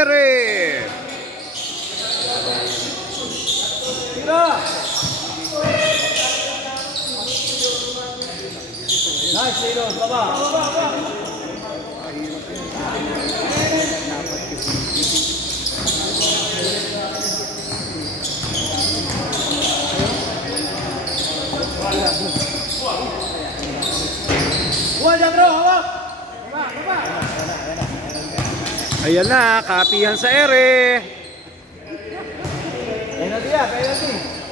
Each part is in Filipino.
ere. Tira. Nice, Lilos. Baba. Ayan na, kapihan sa ere.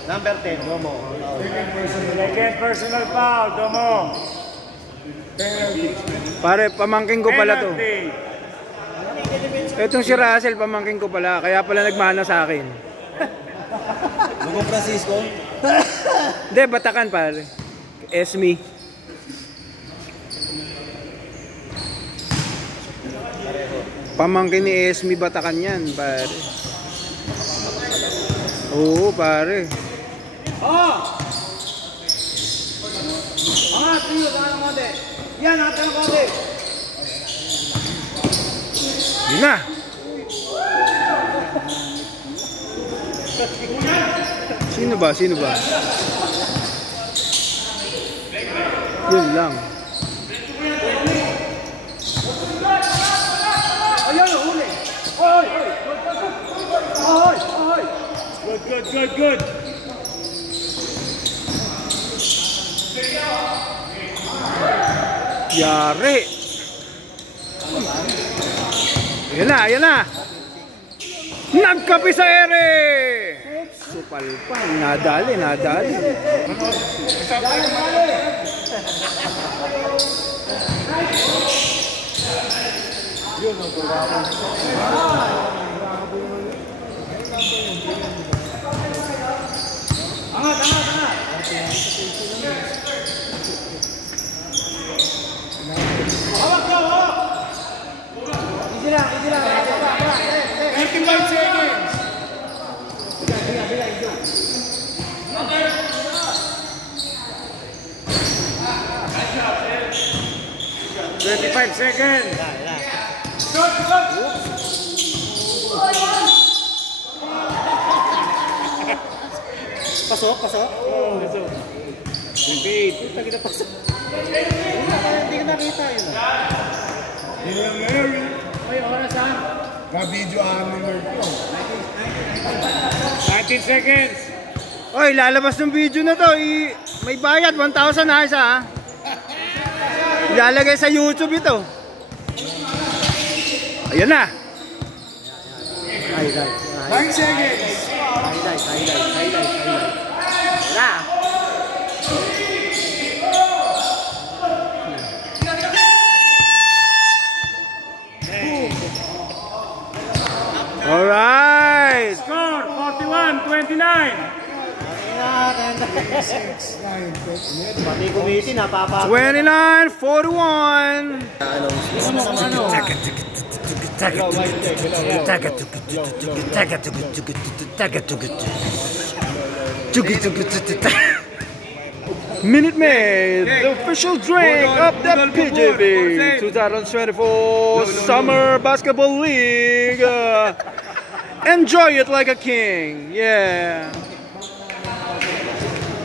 Number 10, Domo. Second personal foul, Domo. Pare, pamangking ko pala to. Itong si Russell, pamangking ko pala. Kaya pala nagmana sa akin. Lugo Francisco? Hindi, Batakan pare. Esme. Pamangkin ni Esme Batakan yan, pare. Oo, pare. Angat, Lilos. Angat ng konti. Yan, angat ng konti. Yun na. Sino ba? Sino ba? Yun lang. Ayan, huli. Oy, oy. Oy, oy. Good. Yari. Ayan na. Nagkapi sa ere. Supalpal. Nadali. Angat. Easy lang. 35 seconds. 25 seconds. Pasok. Oh, pasok. Repeat. Hindi ko nakita yun. Oy, oras ha. Ka-video animal ko. 19 seconds. Oy, lalabas ng video na to. May bayad, 1,000 na isa ha. Ilalagay sa YouTube ito. Ayan na. 9 seconds. Alright. Score 41-29. Pati kumiti, napapapag. 29-41. Minute Maid, the official drink of the PJB 2024 Summer Basketball League. Enjoy it like a king, yeah.